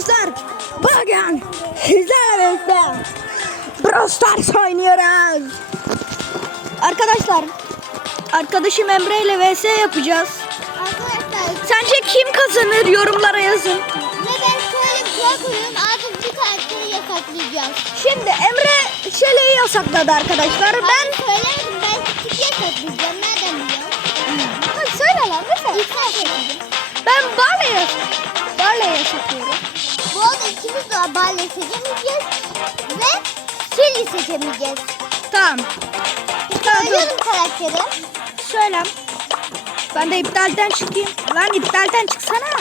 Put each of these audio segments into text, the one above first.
arkadaşlar. Bugün sizlerle birlikte Brawl Stars oynuyoruz. Arkadaşlar arkadaşım Emre ile vs yapacağız. Arkadaşlar Sence kim kazanır yorumlara yazın. ve ben şöyle bir kural koyuyorum. Artık bir karakteri yasaklayacağım. Şimdi Emre Şele'yi yasakladı arkadaşlar. Ben Ben söylemedim. Ben küçük yasaklayacağım. Nereden biliyorsun? Hadi söyle lan lütfen. Ben Barley'i Barley'i yasaklıyorum. Bu arada ikimiz de Barley seçemeyeceğiz. Ve Shelly seçemeyeceğiz. Tamam. Söylüyorum karakteri. Söyle. Ben de iptalden çıkayım. Lan iptalden çıksana.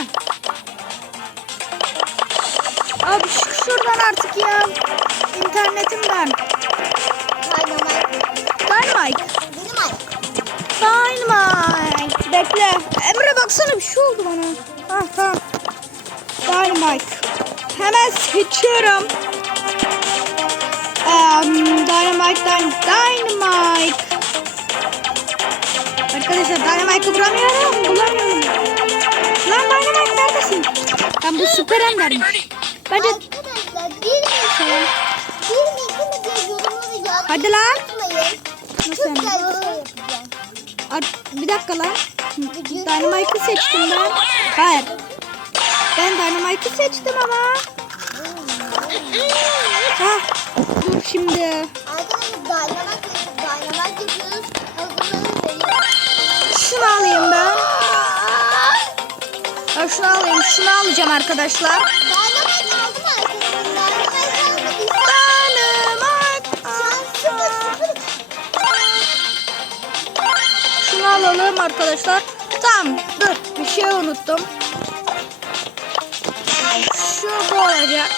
Abi çık şuradan artık ya. İnternetimden. Dynamite. Dynamite. Dynamite. Bekle. Emre baksana bir şey oldu bana. Ha tamam. Dynamite. Hemen seçiyorum. Um, Dynamite'dan Dynamite. Arkadaşlar Dynamite'ı bulamıyorum. Bulamıyorum. Lan Dynamite neredesin? Ben bu süper enderim. Bence... Arkadaşlar bir mi? Bir mi iki mi diye yorumları yazmayı Hadi lan. unutmayın. Nasıl Çok yani? güzel bir şey yapacağım. Ar- Bir dakika lan. Dynamite'ı seçtim ben. Hayır. Ben Dynamite'ı seçtim ama. Ha. Dur şimdi. Şunu alayım ben. Ben şunu alayım. Şunu alacağım arkadaşlar. Şunu alalım arkadaşlar. Tamam. Dur. Bir şey unuttum. Bu olacak.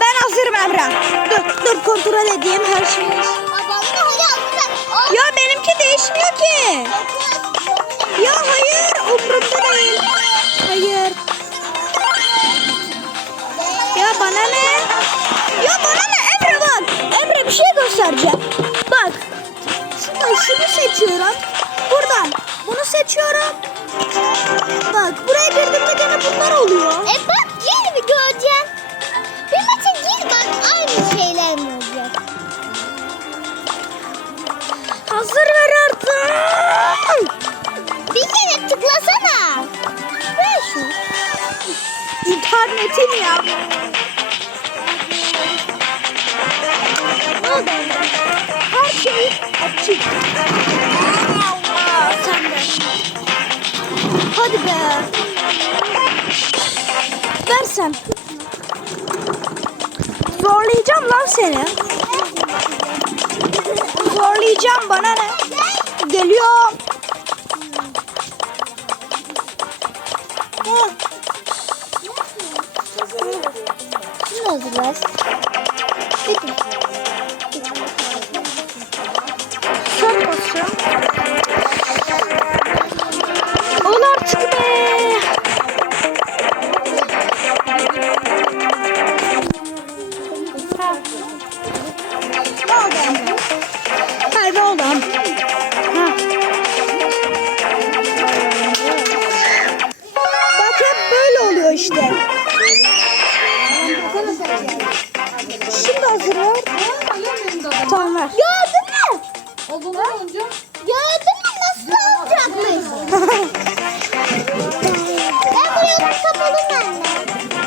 Ben hazırım Emre. Dur, dur kontrol edeyim her şeyi. Ya benimki değişmiyor ki. Ya hayır, umurumda değil. Hayır. Ya bana ne? Ya bana ne Emre bak. Emre bir şey göstereceğim. Bak. Şunu, şunu seçiyorum. Buradan bunu seçiyorum. Bak buraya girdiğimde gene bunlar oluyor. E bak gir bir göreceksin. Bir maça gir bak aynı şeyler mi olacak? Hazır ver artık. Bir kere tıklasana. Ver şunu. İnternetim ya. Ne oldu? Her şey açık. Hadi be. Versen. Zorlayacağım lan seni. Zorlayacağım bana ne? Geliyorum. Hı. Şimdi hazırlar. Bitti. Son basıyorum.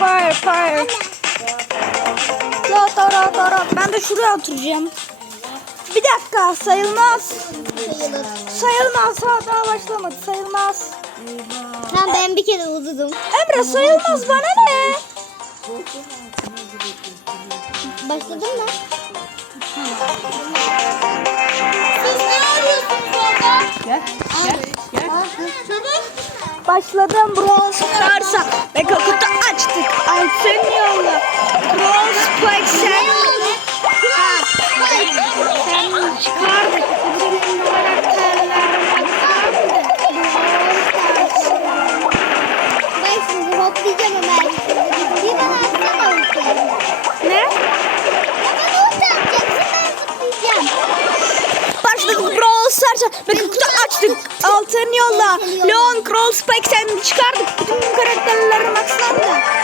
Fire fire. Ya tara tara. Ben de şuraya oturacağım. Bir dakika sayılmaz. Sayılır. Sayılmaz. Ha, daha başlamadı. Sayılmaz. Tamam ben bir kere uzudum. Emre sayılmaz bana ne? Başladın mı? Siz ne arıyorsunuz orada? gel gel gel. Başladım Brawl Stars'a. Ve kakutu açtık. Altın yolla. Brawl Spike sen. Sen çıkardık. Bizim karakterlerimizi Ben şimdi hoplayacağım Ömer. Bir bana atsana ultiyi. Ne? Bana ulti atacaksın ben zıplayacağım. Başladık Brawl Stars'a. Ve kakutu açtık. Altın yolla. Leon, Crow, Spike sen çıkardık. Bütün karakterleri maxlandı.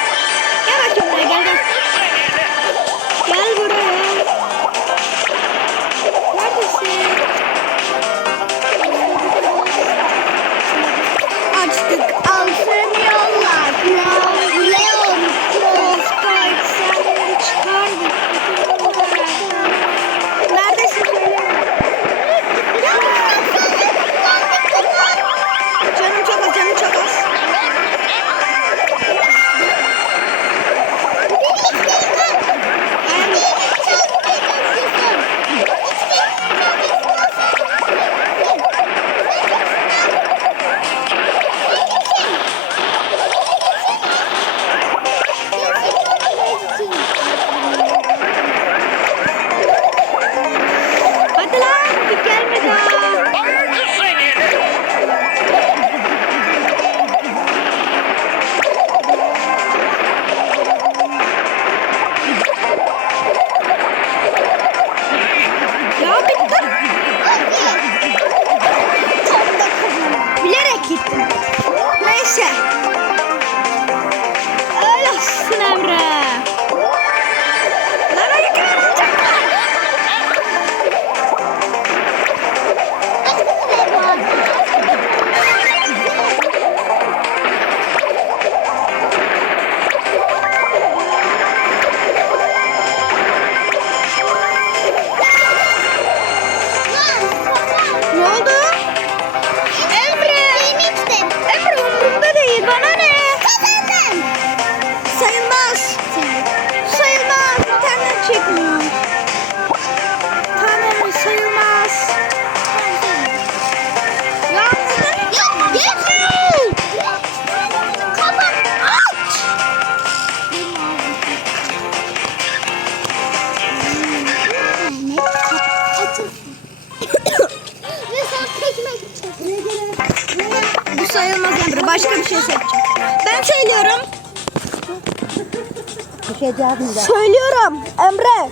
Söylüyorum Emre.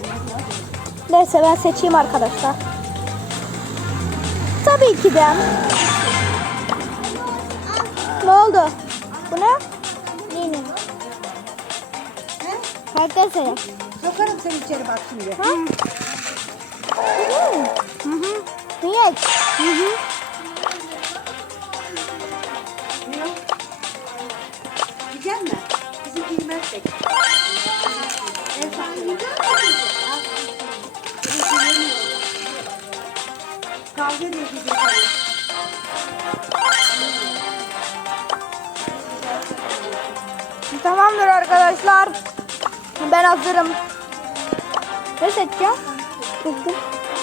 Neyse ben seçeyim arkadaşlar. Tabii ki de. Ne oldu? Bu ne? Arkadaşlar. Sokarım seni içeri bak şimdi. Ha? Hı hı. Niye? Hı hı. Bizim tabii. Tamamdır arkadaşlar. Ben hazırım. Ne seçeceğim? Buldum.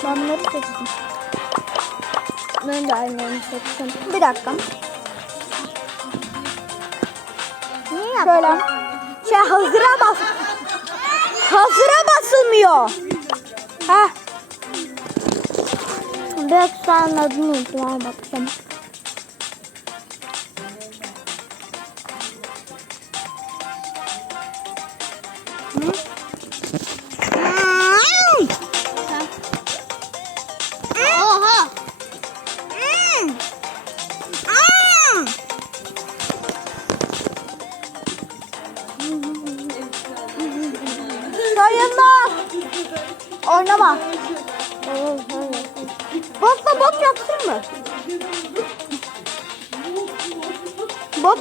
Ben bunları seçtim. Ben de aynı seçtim. Bir dakika. Niye Şöyle. Şey hazıra bas. Hazıra basılmıyor. Ha. Şu an adını unuttum bakacağım.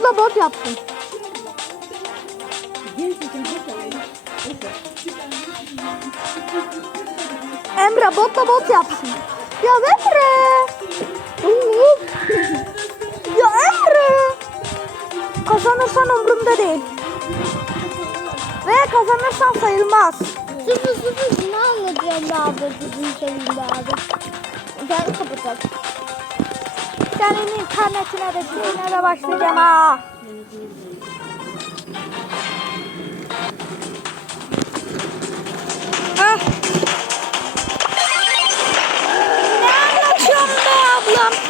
Botla bot yapsın. Emre botla bot yapsın. Ya Emre. ya Emre. Kazanırsan umurumda değil. Ve kazanırsan sayılmaz. Sıfır sıfır ne anlatıyorsun be abi bizim sevgili abi. Ben kapatacağım. Senin internetine de şeyine de başlayacağım ha. Ah. Ne anlatıyorsun be ablam?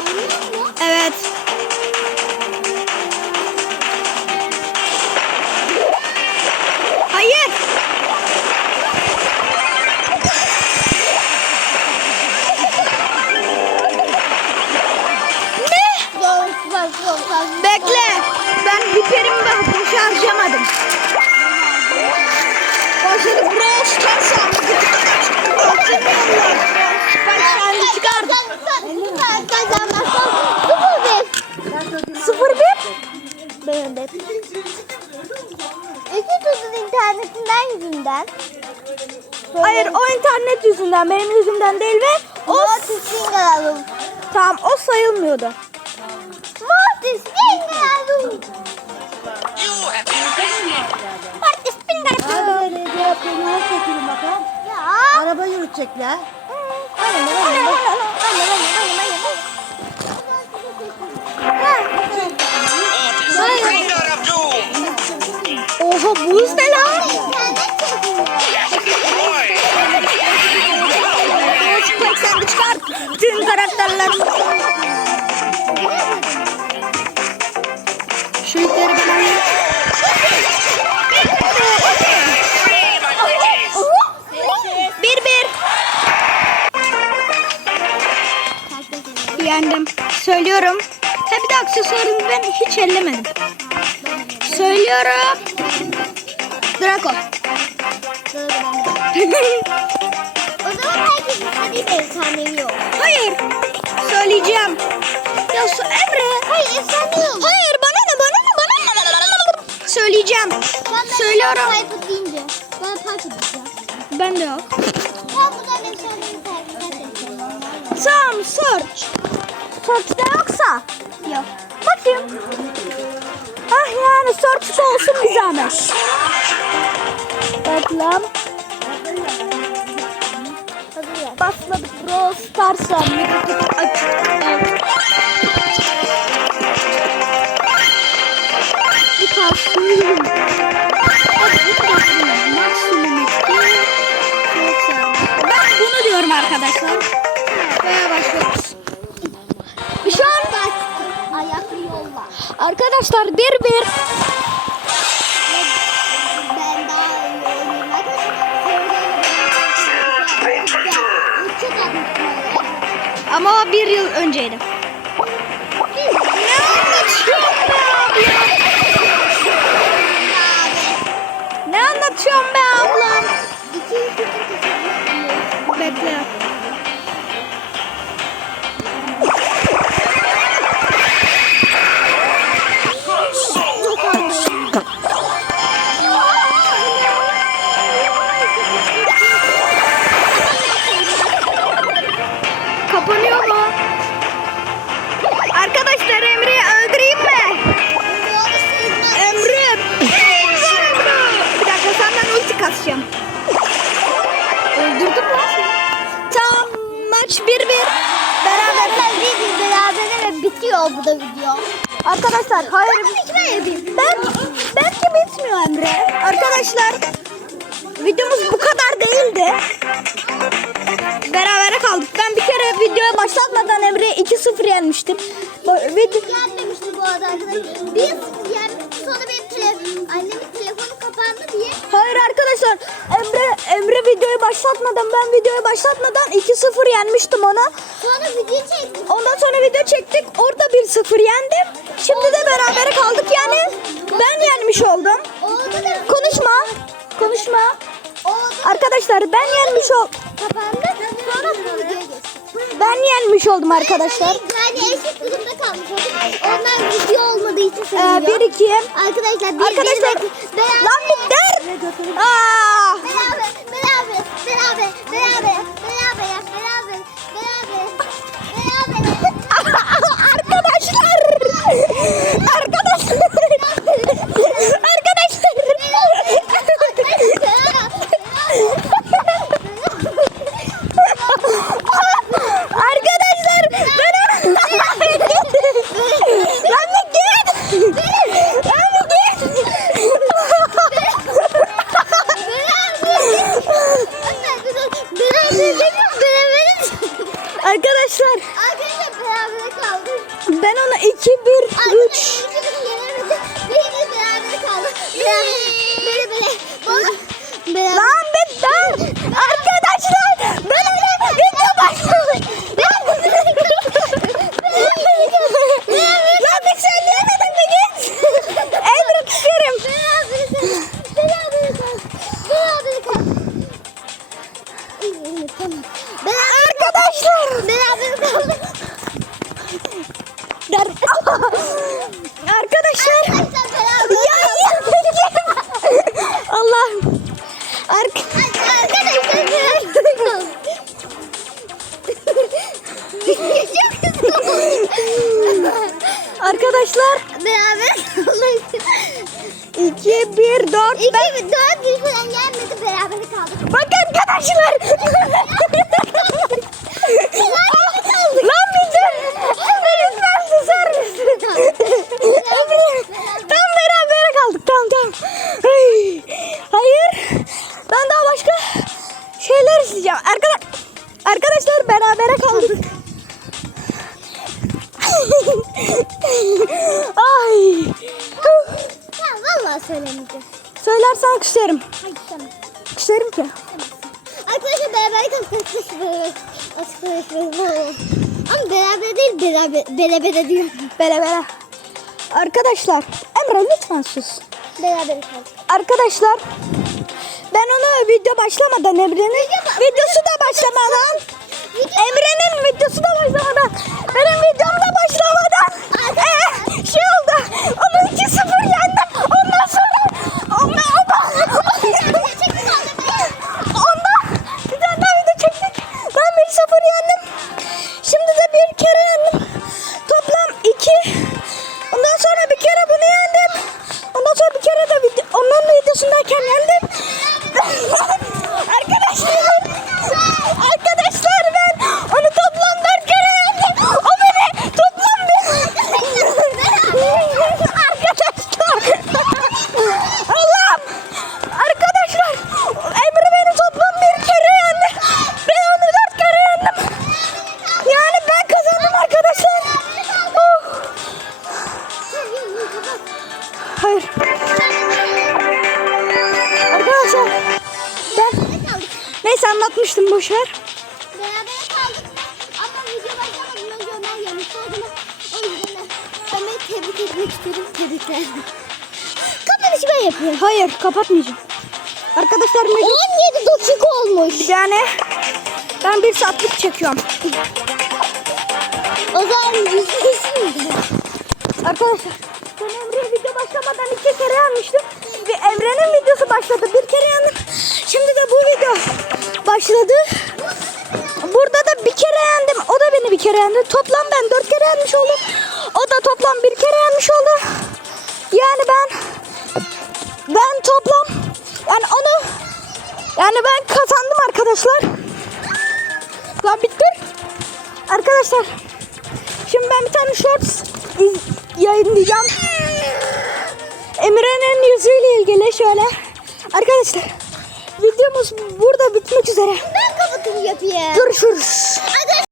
Hayır o internet yüzünden benim yüzümden değil ve o Mortis Fingeralum. tamam o sayılmıyordu. Mortis Fingeralum. Mortis Fingeralum. Çekelim bakalım. Ya. Araba yürütecekler. Anne, anne, anne, anne, anne, anne, anne, anne. Finger of Doom! Oha bu ne lan? Tüm karakterler. Şu yükleri ben! Bir bir. Yendim. Söylüyorum. Ha bir de aksesuarımı ben hiç ellemedim. Söylüyorum. Draco. Bir efsanevi yok. Hayır. Söyleyeceğim. Ya Emre. Hayır efsane yok. Hayır bana ne bana ne bana ne. Söyleyeceğim. Söylüyorum. Piper deyince. Ben Piper diyeceğim. Ben de yok. Ben buradan efsanevi Piper. Tamam search. Search'te yoksa. Yok. Bakayım. Ah yani search'te olsun bir zahmet. Hazır Brawl Stars'a. Bir kalsın. Maksimum etki. Ben bunu diyorum arkadaşlar. Ve başlıyoruz. Şu an Bak. Ayaklı yolla. arkadaşlar bir bir. Bir yıl önceydi. Arkadaşlar hayır. Ben yapayım. Ben, belki bitmiyor Emre. Arkadaşlar videomuz bu kadar değildi. Berabere kaldık. Ben bir kere videoya başlatmadan Emre'yi 2-0 yenmiştim. Bu Video, Yenmemişti bu arada arkadaşlar. Biz yenmişti sonra benim annemin. Hayır arkadaşlar Emre Emre videoyu başlatmadan ben videoyu başlatmadan 2-0 yenmiştim ona. Sonra video çektik. Ondan sonra video çektik. Orada 1-0 yendim. Şimdi de berabere kaldık yani. Ben yenmiş oldum. Konuşma. Konuşma. Arkadaşlar ben yenmiş ol. kapandı. Sonra bu videoya geçtik. Ben yenmiş oldum arkadaşlar. Şimdi eşit durumda kalmış olduk. Onlar video olmadığı için söylüyor. Ee, bir iki. Arkadaşlar bir Arkadaşlar, bir, bir, beraber. Lan bitter. Aa. Beraber, beraber, beraber, beraber, beraber, beraber, beraber, beraber. Arkadaşlar. Arkadaşlar. 2 1 4 İki, dört gün falan gelmedi beraber kaldık. Bak arkadaşlar. Beraber kaldık. Arkadaşlar Arkadaşlar Ama beraber değil beraber beraber diyorum. Bere bere. Arkadaşlar Emre lütfen sus. Beraber kaldık. Arkadaşlar ben onu video başlamadan Emre'nin videosu da başlamadan Emre'nin videosu da başlamadan benim videom da başlamadan ee, şey oldu onu 2-0 yendim hayır arkadaşlar ben neyse anlatmıştım boşver Beraber kaldık. Ama video başlamadan önce Ömer yemiş oldu. O yüzden Ömer'i tebrik etmek istedim. Tebrikler. Kapanışı ben yapıyorum. hayır kapatmayacağım arkadaşlar mecbur 17 dakika olmuş. yani ben bir saatlik çekiyorum O zaman yüzmesin Arkadaşlar başlamadan iki kere yenmiştim. Ve Emre'nin videosu başladı. Bir kere yendim. Şimdi de bu video başladı. Burada da bir kere yendim. O da beni bir kere yendi. Toplam ben dört kere yenmiş oldum. O da toplam bir kere yenmiş oldu. Yani ben ben toplam yani onu yani ben kazandım arkadaşlar. Lan bitti. Arkadaşlar Şimdi ben bir tane shorts yayınlayacağım. Emre'nin yüzüyle ilgili şöyle. Arkadaşlar videomuz burada bitmek üzere. Ben kapatım yapayım. Görüşürüz. Arkadaşlar